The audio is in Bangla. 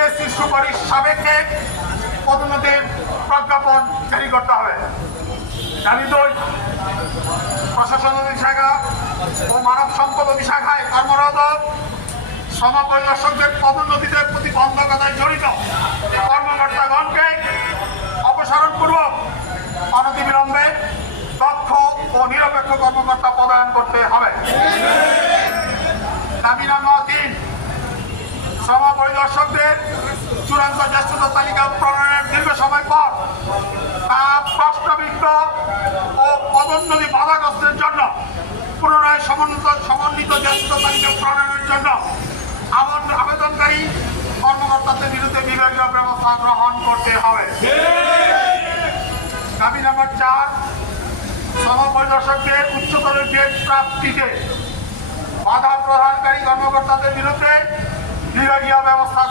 ডিএসসির সুপারিশ সাপেক্ষে পদোন্নতির প্রজ্ঞাপন জারি করতে হবে। দাবি 2, প্রশাসন শাখা ও মানব সম্পদ শাখায় কর্মরত শ্রম পরিদর্শকদের পদোন্নতিতে প্রতিবন্ধকতায় জড়িত কর্মকর্তাগণকে অপসারণপূর্বক অনতিবিলম্বে দক্ষ ও নিরপেক্ষ কর্মকর্তা পদায়ন করতে হবে। দাবি নম্বর 3, শ্রম পরিদর্শকদের চূড়ান্ত জ্যেষ্ঠতা তালিকা প্রণয়নের দীর্ঘ সময় পর তা প্রশ্নবিদ্ধ ও পদোন্নতি বাধাগ্রস্তের জন্য পুনরায় সমন্বিত জ্যেষ্ঠতা তালিকা প্রণয়নের জন্য আবেদনকারী কর্মকর্তাদের বিরুদ্ধে বিভাগীয় ব্যবস্থা গ্রহণ করতে হবে। দাবি নম্বর 4, শ্রম পরিদর্শকদের উচ্চতর গ্রেড প্রাপ্তিতে বাধা প্রদানকারী কর্মকর্তাদের বিরুদ্ধে বিভাগীয় ব্যবস্থা গ্রহণ